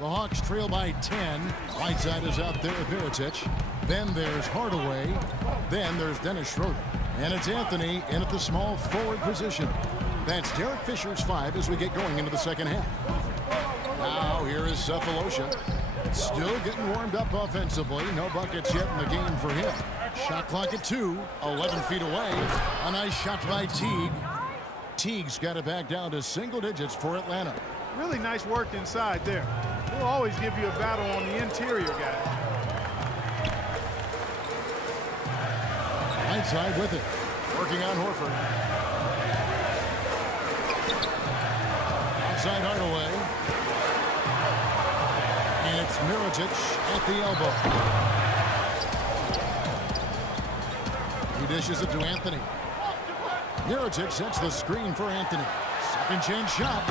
The Hawks trail by 10. Whiteside is out there with Mirotic. Then there's Hardaway. Then there's Dennis Schroeder. And it's Anthony in at the small forward position. That's Derek Fisher's 5 as we get going into the second half. Now here is Cephalosha. Still getting warmed up offensively. No buckets yet in the game for him. Shot clock at 2. 11 feet away. A nice shot by Teague. Teague's got it back down to single digits for Atlanta. Really nice work inside there. We'll always give you a battle on the interior, guys. Whiteside with it. Working on Horford. Outside Hardaway. And it's Mirotic at the elbow. He dishes it to Anthony. Mirotic sets the screen for Anthony. Second chance shot.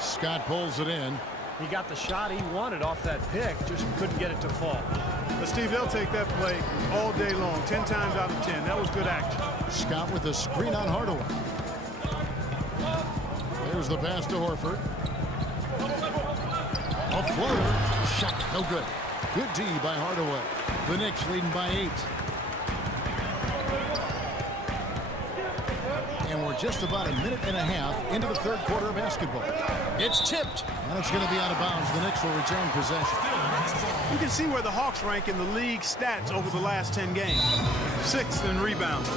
Scott pulls it in. He got the shot he wanted off that pick, just couldn't get it to fall. But Steve, they'll take that play all day long, 10 times out of 10. That was good action. Scott with the screen on Hardaway. There's the pass to Horford. A floater. Shot. No good. Good D by Hardaway. The Knicks leading by 8. And we're just about a minute and a half into the third quarter of basketball. It's tipped. And it's going to be out of bounds. The Knicks will return possession. You can see where the Hawks rank in the league stats over the last 10 games. 6th in rebounding.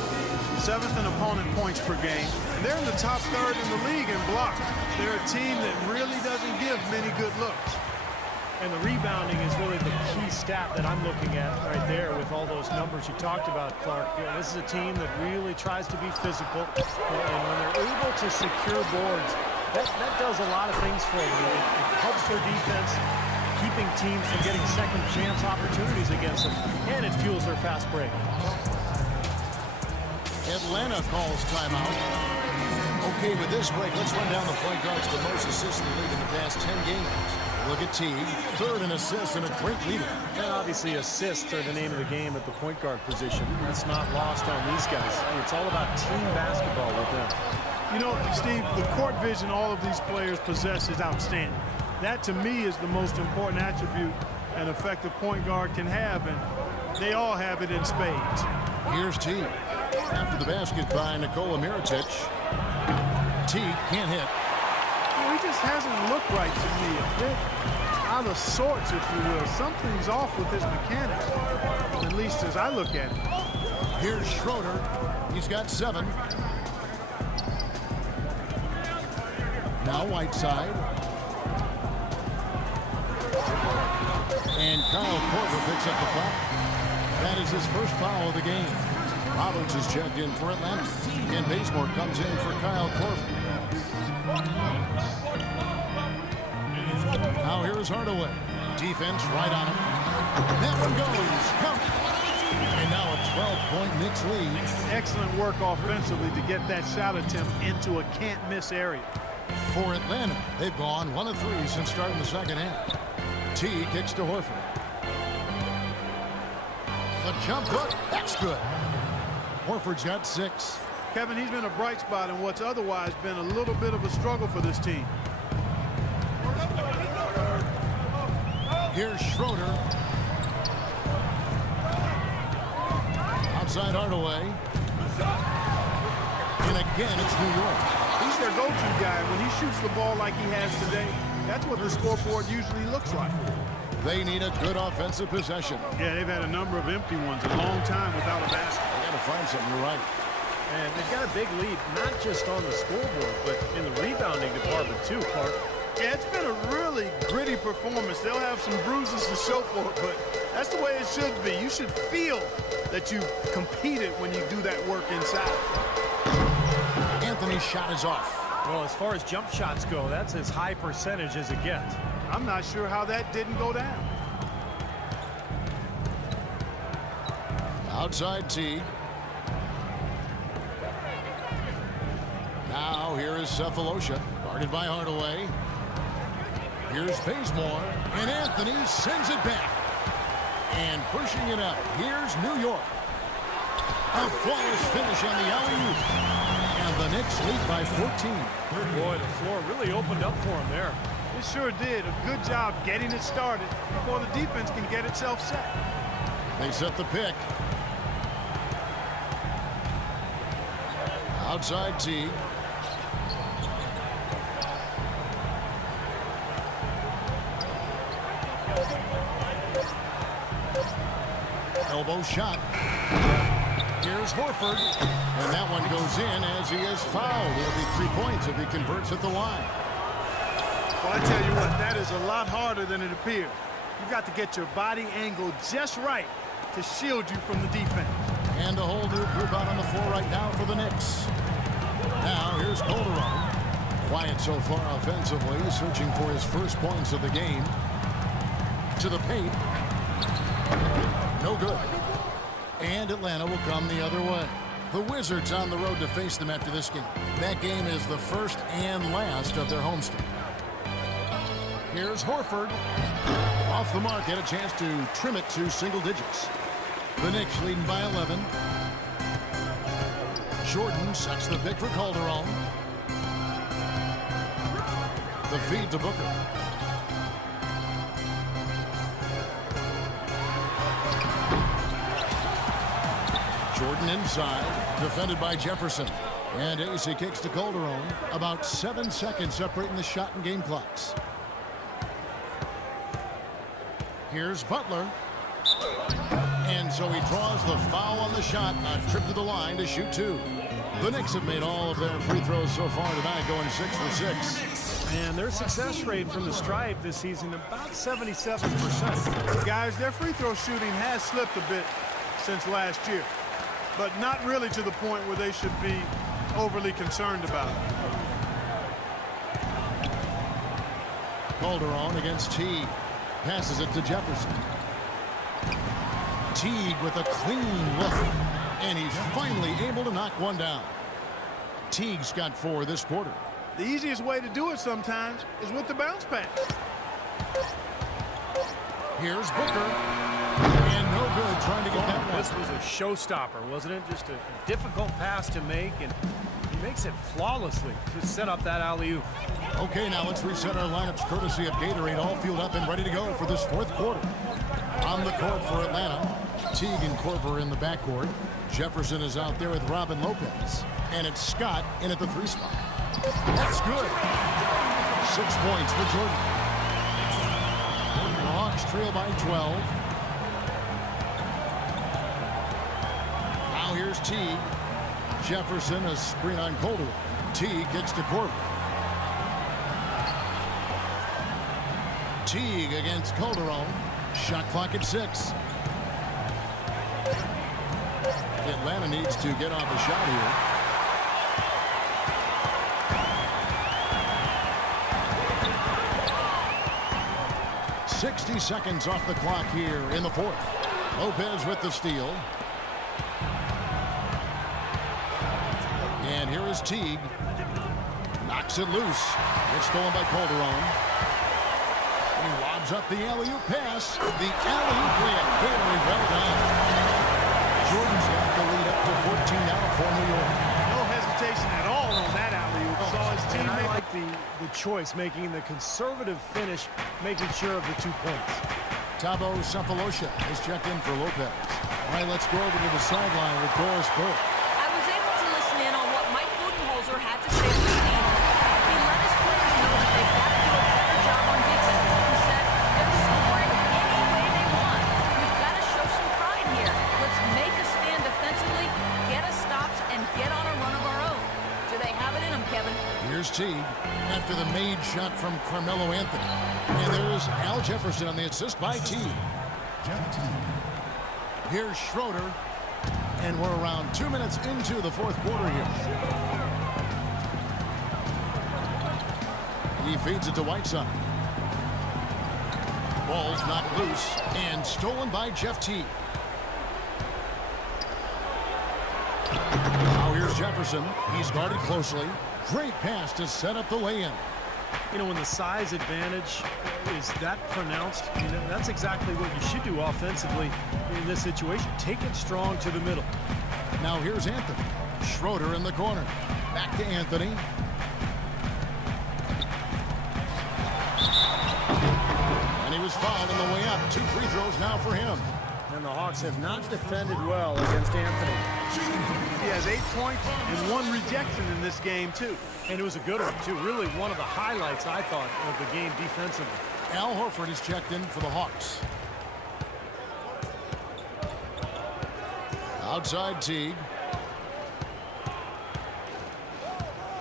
7th in opponent points per game. And they're in the top third in the league in blocks. They're a team that really doesn't give many good looks. And the rebounding is really the key stat that I'm looking at right there with all those numbers you talked about, Clark. Yeah, this is a team that really tries to be physical. And when they're able to secure boards, that does a lot of things for them. It helps their defense, keeping teams from getting second chance opportunities against them. And it fuels their fast break. Atlanta calls timeout. Okay, with this break, let's run down the point guards for most assists in the league in the past 10 games. Look at Teague, third in assists and a great leader. And obviously assists are the name of the game at the point guard position. That's not lost on these guys. It's all about team basketball with them. You know, Steve, the court vision all of these players possess is outstanding. That, to me, is the most important attribute an effective point guard can have, and they all have it in spades. Here's Teague. After the basket by Nikola Mirotic. Teague can't hit. He just hasn't looked right to me. A bit out of sorts, if you will. Something's off with his mechanics, at least as I look at it. Here's Schroeder. He's got 7. Now Whiteside. And Kyle Korver picks up the foul. That is his first foul of the game. Roberts is checked in for Atlanta. And Bazemore comes in for Kyle Korver. Now here's Hardaway. Defense right on him. That one goes. Count. And now a 12-point Knicks lead. Excellent work offensively to get that shot attempt into a can't-miss area. For Atlanta, they've gone 1 of 3 since starting the second half. T kicks to Horford. The jump hook. That's good. Horford's got 6. Kevin, he's been a bright spot in what's otherwise been a little bit of a struggle for this team. Here's Schroeder. Outside Hardaway. And again, it's New York. He's their go-to guy. When he shoots the ball like he has today, that's what the scoreboard usually looks like. They need a good offensive possession. Yeah, they've had a number of empty ones a long time without a basket. They got to find something. You're right. And they've got a big lead, not just on the scoreboard, but in the rebounding department too, Clark. Yeah, it's been a really gritty performance. They'll have some bruises to show for it, but that's the way it should be. You should feel that you've competed when you do that work inside. Anthony's shot is off. Well, as far as jump shots go, that's as high percentage as it gets. I'm not sure how that didn't go down. Outside Teague. Now here is Cephalosha, guarded by Hardaway. Here's Bazemore, and Anthony sends it back. And pushing it up, here's New York. A flawless finish on the alley-oop. And the Knicks lead by 14. Boy, the floor really opened up for him there. It sure did. A good job getting it started before the defense can get itself set. They set the pick. Outside Teague. Elbow shot. Here's Horford. And that one goes in as he is fouled. It'll be 3 points if he converts at the line. Well, I tell you what, that is a lot harder than it appears. You've got to get your body angle just right to shield you from the defense. And a whole new group out on the floor right now for the Knicks. Now here's Calderon. Quiet so far offensively, searching for his first points of the game. To the paint. No good. And Atlanta will come the other way. The Wizards on the road to face them after this game. That game is the first and last of their homestand. Here's Horford. Off the mark, had a chance to trim it to single digits. The Knicks leading by 11. Jordan sets the pick for Calderon. The feed to Booker. Jordan inside, defended by Jefferson. And AC kicks to Calderon. About 7 seconds separating the shot and game clocks. Here's Butler. And so he draws the foul on the shot. A trip to the line to shoot 2. The Knicks have made all of their free throws so far tonight, going 6 for 6. And their success rate from the stripe this season, about 77%. Guys, their free throw shooting has slipped a bit since last year, but not really to the point where they should be overly concerned about it. Calderon against Teague. Passes it to Jefferson. Teague with a clean look. And he's finally able to knock one down. Teague's got 4 this quarter. The easiest way to do it sometimes is with the bounce pass. Here's Booker. And no good trying to get that one. This was a showstopper, wasn't it? Just a difficult pass to make, and he makes it flawlessly to set up that alley-oop. Okay, now let's reset our lineups courtesy of Gatorade, all fueled up and ready to go for this 4th quarter. On the court for Atlanta, Teague and Korver in the backcourt. Jefferson is out there with Robin Lopez. And it's Scott in at the 3 spot. That's good. 6 points for Jordan. The Hawks trail by 12. Now here's Teague. Jefferson, a screen on Calderon. Teague gets to Korver. Teague against Calderon. Shot clock at 6. Atlanta needs to get off a shot here. .60 seconds off the clock here in the 4th. Lopez with the steal. And here is Teague. Knocks it loose. It's stolen by Calderon. He lobs up the alley-oop pass. The alley-oop layup. Very well done. Jordan's got the lead up to 14 now for New York. No hesitation at all on that alley-oop. Saw his And I teammate. like the choice, making the conservative finish, making sure of the 2 points. Thabo Sefolosha is checked in for Lopez. All right, let's go over to the sideline with Doris Burke. I was able to listen in on what Mike Budenholzer had to say to the team. He let his players know that they've got to do a better job on defense. He said they're scoring any way they want. We've got to show some pride here. Let's make a stand defensively, get us stops, and get on a run of our own. Do they have it in them, Kevin? Here's Teague after the made shot from Carmelo Anthony. And there's Al Jefferson on the assist by Teague. Here's Schroeder. And we're around 2 minutes into the 4th quarter here. He feeds it to Whiteside. Ball's knocked loose and stolen by Jeff Teague. Now here's Jefferson. He's guarded closely. Great pass to set up the lay-in. You know, when the size advantage is that pronounced, you know, that's exactly what you should do offensively in this situation. Take it strong to the middle. Now here's Anthony. Schroeder in the corner. Back to Anthony. is fouled on the way up. 2 free throws now for him. And the Hawks have not defended well against Anthony. He has 8 points and 1 rejection in this game, too. And it was a good one, too. Really one of the highlights, I thought, of the game defensively. Al Horford is checked in for the Hawks. Outside Teague.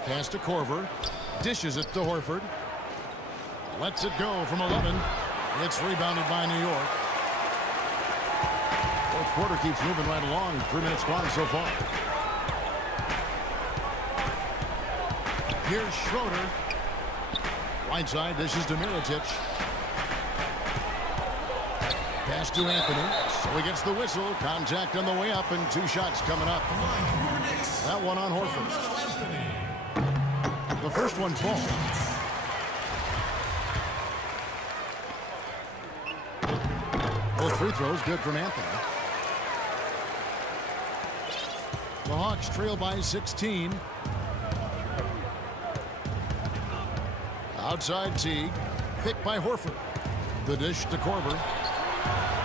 Pass to Korver. Dishes it to Horford. Lets it go from 11. It's rebounded by New York. Fourth quarter keeps moving right along. 3 minutes gone so far. Here's Schroeder. Right side, this is Mirotic. Pass to Anthony. So he gets the whistle. Contact on the way up and 2 shots coming up. That one on Horford. The first one falls. Both free throws good from Anthony. The Hawks trail by 16. Outside Teague. Picked by Horford. The dish to Korver.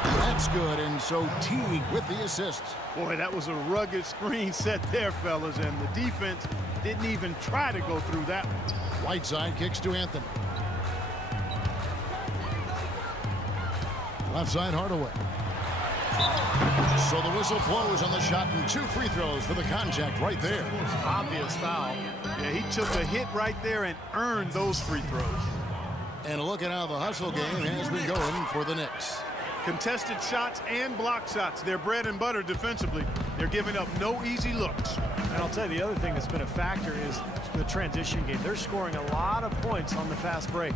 That's good, and so Teague with the assist. Boy, that was a rugged screen set there, fellas, and the defense didn't even try to go through that one. Whiteside kicks to Anthony. Left side Hardaway. So the whistle blows on the shot and 2 free throws for the contact right there. Obvious foul. Yeah, he took a hit right there and earned those free throws. And look at how the hustle game has been going for the Knicks. Contested shots and block shots. They're bread and butter defensively. They're giving up no easy looks. And I'll tell you, the other thing that's been a factor is the transition game. They're scoring a lot of points on the fast break.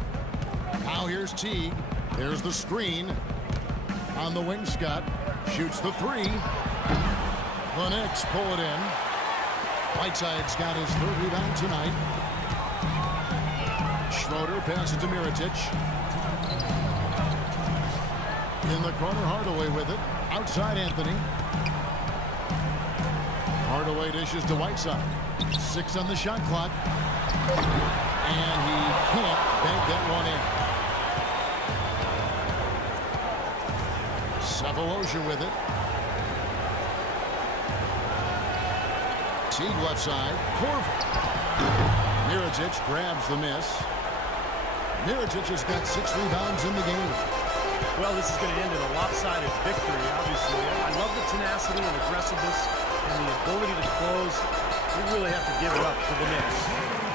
Now here's Teague. There's the screen. On the wing, Scott shoots the 3. The Knicks pull it in. Whiteside's got his 3rd rebound tonight. Schroeder passes to Mirotic. In the corner, Hardaway with it. Outside Anthony. Hardaway dishes to Whiteside. 6 on the shot clock. And he can't bank that one in. Cephalosha with it. Teague left side. Korver. Mirotic grabs the miss. Mirotic has got 6 rebounds in the game. Well, this is going to end in a lopsided victory, obviously. I love the tenacity and aggressiveness and the ability to close. We really have to give it up for the Knicks.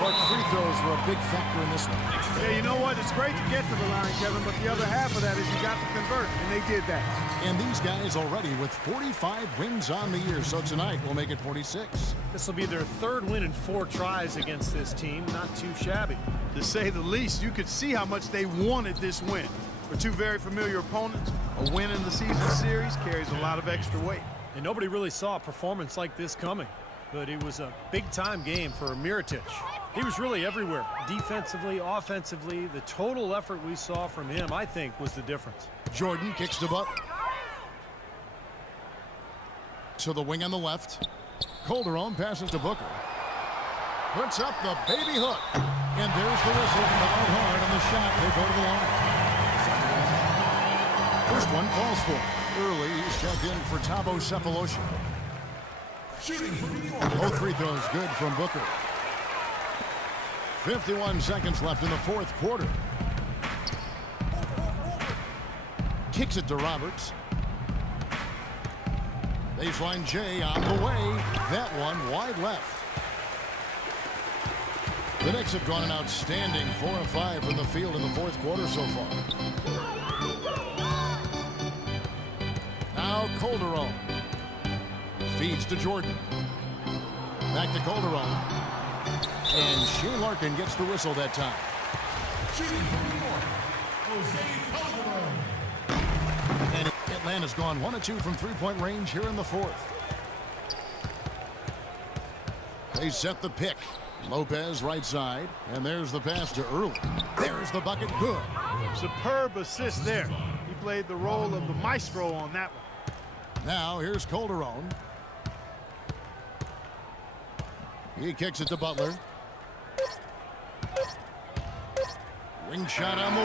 But free throws were a big factor in this one. Yeah, you know what? It's great to get to the line, Kevin, but the other half of that is you got to convert, and they did that. And these guys already with 45 wins on the year, so tonight we'll make it 46. This will be their 3rd win in 4 tries against this team. Not too shabby. To say the least, you could see how much they wanted this win. For 2 very familiar opponents, a win in the season series carries a lot of extra weight. And nobody really saw a performance like this coming. But it was a big-time game for Mirotic. He was really everywhere. Defensively, offensively, the total effort we saw from him, I think, was the difference. Jordan kicks to Butler. To the wing on the left. Calderon passes to Booker. Puts up the baby hook. And there's the whistle. Fouled hard on the shot. They go to the line. First one falls for. Early, he's checked in for Thabo Cephalosha. Both free throws good from Booker. 51 seconds left in the 4th quarter. Kicks it to Roberts. Baseline J on the way. That one wide left. The Knicks have gone an outstanding 4 of 5 from the field in the 4th quarter so far. Now Calderon. Feeds to Jordan. Back to Calderon. And Shane Larkin gets the whistle that time. And Atlanta's gone 1 of 2 from 3-point range here in the 4th. They set the pick. Lopez right side. And there's the pass to Early. There's the bucket. Good. Superb assist there. He played the role of the maestro on that one. Now here's Calderon. He kicks it to Butler. Ring shot on the